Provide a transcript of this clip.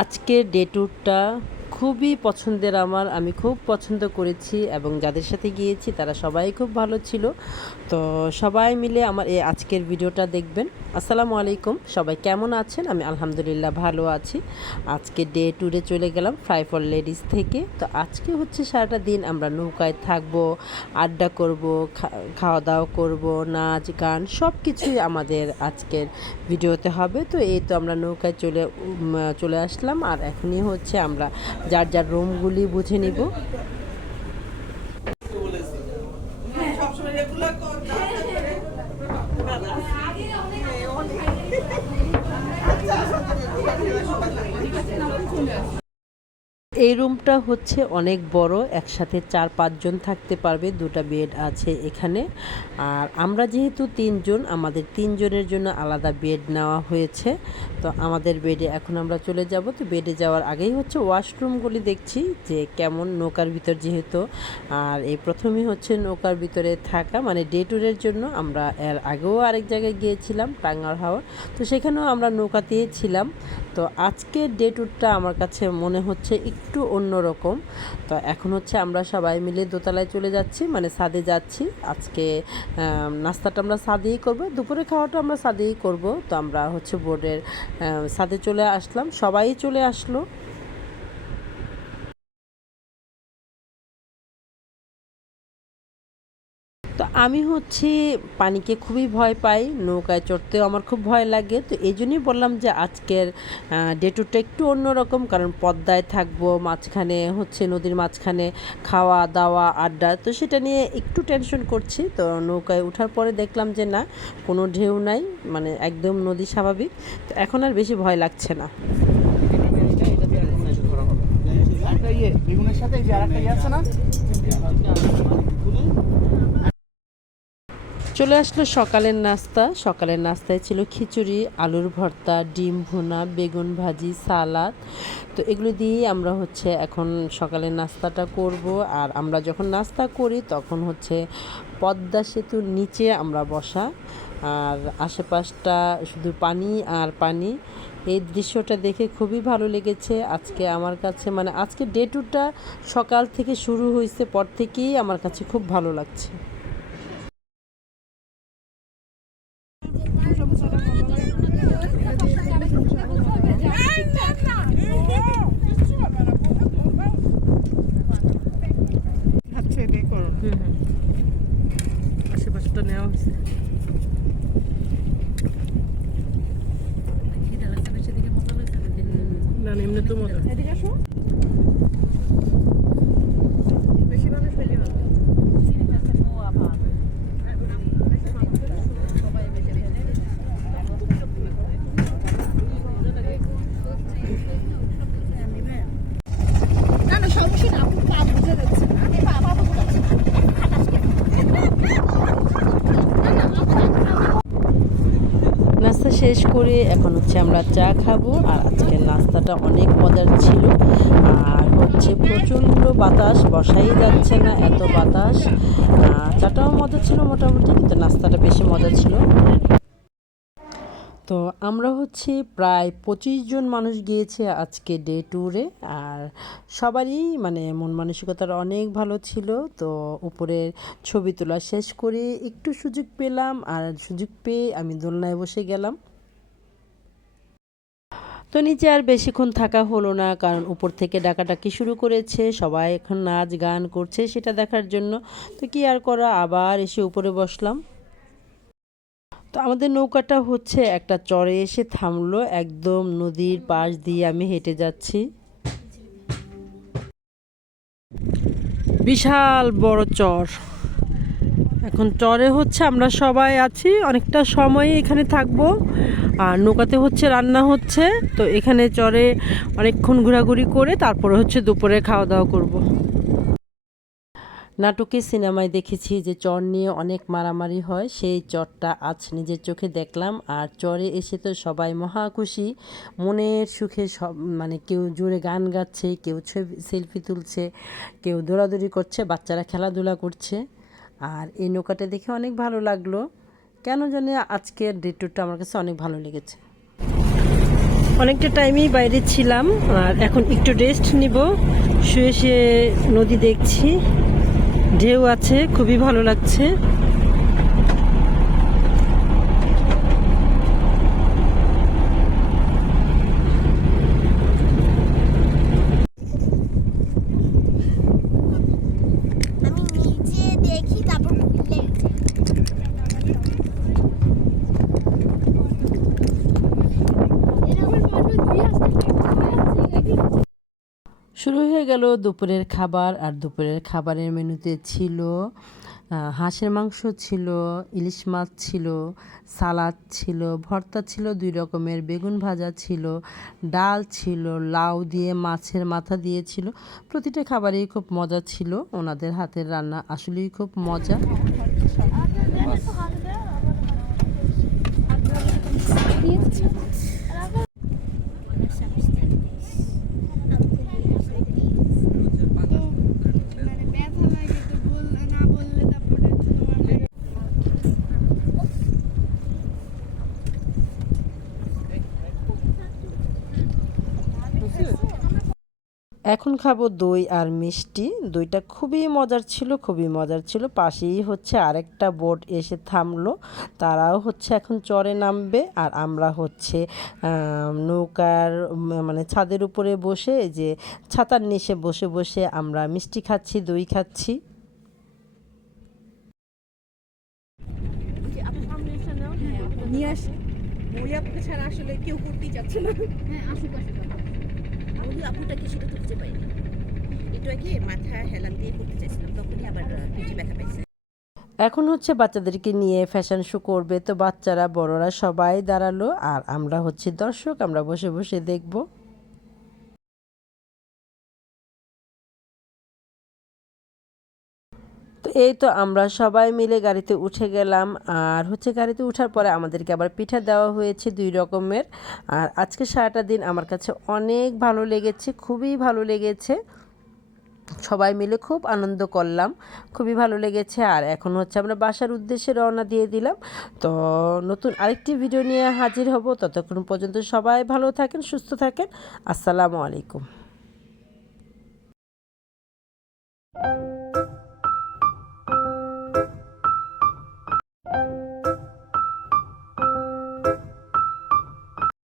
আজকের ডে ট্যুরটা খুবই পছন্দের আমার, আমি খুব পছন্দ করেছি এবং যাদের সাথে গিয়েছি তারা সবাই খুব ভালো ছিল। তো সবাই মিলে আমার এই আজকের ভিডিওটা দেখবেন। আসসালামু আলাইকুম, সবাই কেমন আছেন? আমি আলহামদুলিল্লাহ ভালো আছি। আজকে ডে ট্যুরে চলে গেলাম ফ্রাই ফর লেডিস থেকে। তো আজকে হচ্ছে সারাটা দিন আমরা নৌকায় থাকব, আড্ডা করব খাওয়া দাওয়া করব, নাচ, গান সব কিছুই আমাদের আজকের ভিডিওতে হবে। তো এই তো আমরা নৌকায় চলে চলে আসলাম। আর এখনই হচ্ছে আমরা যার যার রুমগুলি বুঝে নিব এই রুমটা হচ্ছে অনেক বড়, একসাথে চার পাঁচজন থাকতে পারবে, দুটা বেড আছে এখানে। আর আমরা যেহেতু তিনজন, আমাদের তিনজনের জন্য আলাদা বেড নেওয়া হয়েছে। তো আমাদের বেডে এখন আমরা চলে যাব। তো বেডে যাওয়ার আগেই হচ্ছে ওয়াশরুমগুলি দেখছি, যে কেমন নৌকার ভিতর যেহেতু। আর এই প্রথমেই হচ্ছে নৌকার ভিতরে থাকা মানে ডে ট্যুরের জন্য আমরা এর আগেও আরেক জায়গায় গিয়েছিলাম টাঙ্গার হাওয়া তো সেখানেও আমরা নৌকাতেই ছিলাম। তো আজকের ডে ট্যুরটা আমার কাছে মনে হচ্ছে একটু অন্যরকম তো এখন হচ্ছে আমরা সবাই মিলে দোতলায় চলে যাচ্ছি মানে সাদে যাচ্ছি। আজকে নাস্তাটা আমরা সাদেই করব দুপুরে খাওয়াটা আমরা সাদেই করব। তো আমরা হচ্ছে বোর্ডের সাদে চলে আসলাম, সবাই চলে আসলো। তো আমি হচ্ছে পানিকে খুবই ভয় পাই, নৌকায় চড়তেও আমার খুব ভয় লাগে। তো এই জন্যই বললাম যে আজকের ডে টুরটা একটু অন্যরকম, কারণ পদ্মায় থাকব, মাঝখানে হচ্ছে নদীর মাঝখানে খাওয়া, দাওয়া, আড্ডা, তো সেটা নিয়ে একটু টেনশন করছি। তো নৌকায় ওঠার পরে দেখলাম যে না, কোনো ঢেউ নাই মানে একদম নদী স্বাভাবিক। তো এখন আর বেশি ভয় লাগছে না। ইয়ে সাথে ইয়ে না? চলে আসলো সকালের নাস্তা। সকালের নাস্তায় ছিল খিচুড়ি, আলুর ভর্তা, ডিম ভুনা, বেগুন ভাজি, সালাদ। তো এগুলো দিয়েই আমরা হচ্ছে এখন সকালের নাস্তাটা করব। আর আমরা যখন নাস্তা করি তখন হচ্ছে পদ্মা সেতুর নিচে আমরা বসা। আর আশেপাশটা শুধু পানি আর পানি। এই দৃশ্যটা দেখে খুবই ভালো লেগেছে। আজকে আমার কাছে মানে আজকে ডে টুটা সকাল থেকে শুরু হয়েছে, পর থেকেই আমার কাছে খুব ভালো লাগছে আচ্ছা এটাই করো আশেপাশটা নেওয়া হয়েছে না না, এমনি তো মজা এদিকে আসো বেশি মানুষ হইলে ভালো না না সমস্যা না আপনি পা বুঝে যাচ্ছে না পা পা বুঝে যাচ্ছে নাস্তা শেষ করে এখন হচ্ছে আমরা চা খাব। আর আজকের নাস্তাটা অনেক মজার ছিল। আর হচ্ছে প্রচণ্ড বাতাস, বসাই যাচ্ছে না এত বাতাস। চাটাও মজা ছিল মোটামুটি, কিন্তু নাস্তাটা বেশি মজা ছিল। তো আমরা হচ্ছে প্রায় পঁচিশ জন মানুষ গিয়েছে আজকে ডে ট্যুরে। আর সবারই মানে মন মানসিকতার অনেক ভালো ছিল। তো উপরের ছবি তোলা শেষ করে একটু সুযোগ পেলাম। আর সুযোগ পেয়ে আমি দোলনায় বসে গেলাম। তো নিচে আর বেশিক্ষণ থাকা হলো না, কারণ উপর থেকে ডাকাডাকি শুরু করেছে, সবাই এখন নাচ গান করছে সেটা দেখার জন্য। তো কি আর করা, আবার এসে উপরে বসলাম। তো আমাদের নৌকাটা হচ্ছে একটা চরে এসে থামলো, একদম নদীর পাশ দিয়ে আমি হেঁটে যাচ্ছি। বিশাল বড় চর। এখন চরে হচ্ছে আমরা সবাই আছি, অনেকটা সময় এখানে থাকব। আর নৌকাতে হচ্ছে, রান্না হচ্ছে, তো এখানে চরে অনেকক্ষণ ঘোরাঘুরি করে তারপরে হচ্ছে দুপুরে খাওয়া দাওয়া করব। নাটকে সিনেমায় দেখেছি যে চর নিয়ে অনেক মারামারি হয়, সেই চরটা আজ নিজের চোখে দেখলাম। আর চরে এসে তো সবাই মহা খুশি। মনের সুখে সব মানে কেউ জোরে গান গাচ্ছে, কেউ সেলফি তুলছে, কেউ দৌড়াদৌড়ি করছে, বাচ্চারা খেলাধুলা করছে। আর এই নৌকাটা দেখে অনেক ভালো লাগল। কেন জানি আজকের ডে ট্যুরটা আমার কাছে অনেক ভালো লেগেছে। অনেকটা টাইমেই বাইরে ছিলাম, আর এখন একটু রেস্ট নিব। শুয়ে শুয়ে নদী দেখছি। ঢেউ আছে, খুবই ভালো লাগছে আমি নিচে দেখি তারপর খুললে শুরু হয়ে গেল দুপুরের খাবার, আর দুপুরের খাবারের মেনুতে ছিল হাঁসের মাংস ছিল, ইলিশ মাছ ছিল, সালাদ ছিল, ভর্তা ছিল, দুই রকমের বেগুন ভাজা ছিল, ডাল ছিল, লাউ দিয়ে মাছের মাথা দিয়েছিল। প্রতিটা খাবারেই খুব মজা ছিল, ওনাদের হাতের রান্না আসলেই খুব মজা। এখন খাব দই আর মিষ্টি। দইটা খুবই মজার ছিল খুবই মজার ছিল। পাশেই হচ্ছে আরেকটা বোট এসে থামলো। তারাও হচ্ছে এখন চরে নামবে আর আমরা হচ্ছে নৌকার মানে ছাদের উপরে বসে যে ছাতার নিচে বসে বসে আমরা মিষ্টি খাচ্ছি দই খাচ্ছি। নিয়ে আসি। ছাড়া আসলে কেউ করতেই যাচ্ছে না। হ্যাঁ আসুক আসুক আপুটাকে সেটা তো খুঁজে পাইনি। একটু আগে মাথা হেলান দিয়ে করতে চাইছিলাম, তখনই আবার পিঠে ব্যথা পাইছে। এখন হচ্ছে বাচ্চাদেরকে নিয়ে ফ্যাশন শো করবে। তো বাচ্চারা, বড়রা সবাই দাঁড়াল, আর আমরা হচ্ছে দর্শক, আমরা বসে বসে দেখব। এই তো আমরা সবাই মিলে গাড়িতে উঠে গেলাম। আর হচ্ছে গাড়িতে উঠার পরে আমাদেরকে আবার পিঠা দেওয়া হয়েছে দুই রকমের। আর আজকে সারাটা দিন আমার কাছে অনেক ভালো লেগেছে, খুবই ভালো লেগেছে। সবাই মিলে খুব আনন্দ করলাম, খুবই ভালো লেগেছে। আর এখন হচ্ছে আমরা বাসার উদ্দেশ্যে রওনা দিয়ে দিলাম। তো নতুন আরেকটি ভিডিও নিয়ে হাজির হব। ততক্ষণ পর্যন্ত সবাই ভালো থাকেন, সুস্থ থাকেন। আসসালামু আলাইকুম।